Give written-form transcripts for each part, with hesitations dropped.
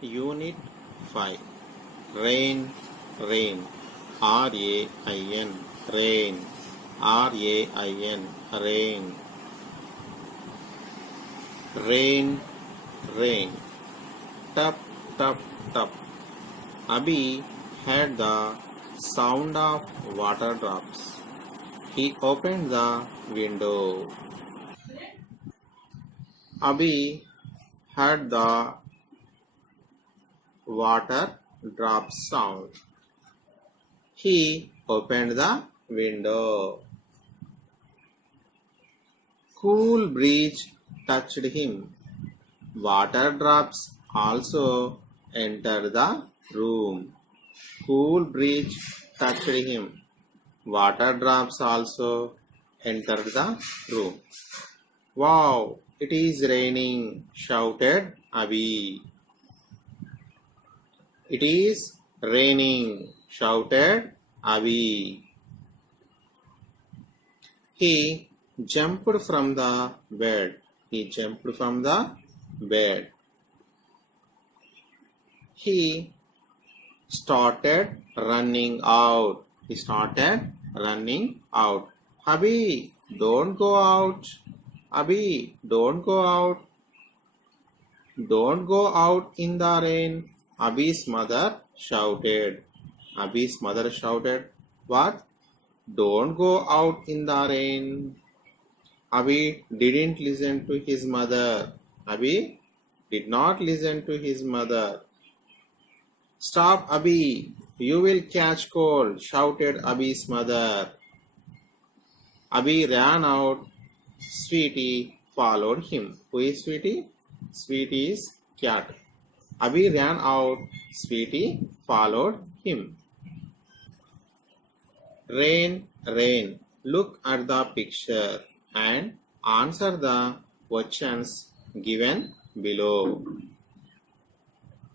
Unit 5. Rain, rain. R-A-I-N, rain. R-A-I-N, rain. Rain, rain. Tap, tap, tap. Abhi heard the sound of water drops. He opened the window. Abhi heard the water drop sound. He opened the window. Cool breeze touched him. Water drops also entered the room. Cool breeze touched him. Water drops also entered the room. Wow, it is raining, shouted Abhi. It is raining, shouted Abhi. He jumped from the bed. He jumped from the bed. He started running out. He started running out. Abhi, don't go out. Abhi, don't go out. Don't go out in the rain. Abhi's mother shouted. Abhi's mother shouted, what? Don't go out in the rain. Abhi didn't listen to his mother. Abhi did not listen to his mother. Stop, Abhi. You will catch cold, shouted Abhi's mother. Abhi ran out. Sweetie followed him. Who is Sweetie? Sweetie is cat. Abhi ran out. Sweetie followed him. Rain, rain. Look at the picture and answer the questions given below.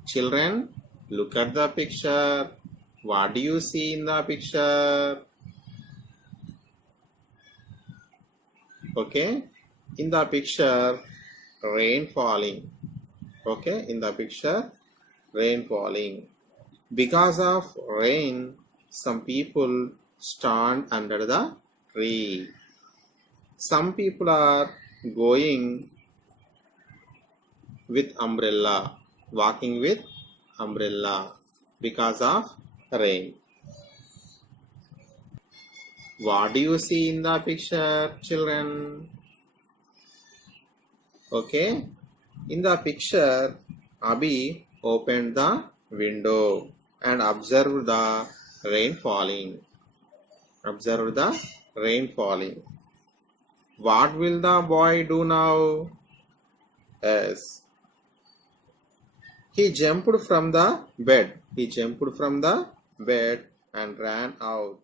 Children, look at the picture. What do you see in the picture? Okay, in the picture, rain falling. Okay, in the picture, rain falling. Because of rain, some people stand under the tree. Some people are going with umbrella, walking with umbrella because of rain. What do you see in the picture, children? Okay, in the picture, Abhi opened the window and observed the rain falling. Observed the rain falling. What will the boy do now? Yes. He jumped from the bed. He jumped from the bed and ran out.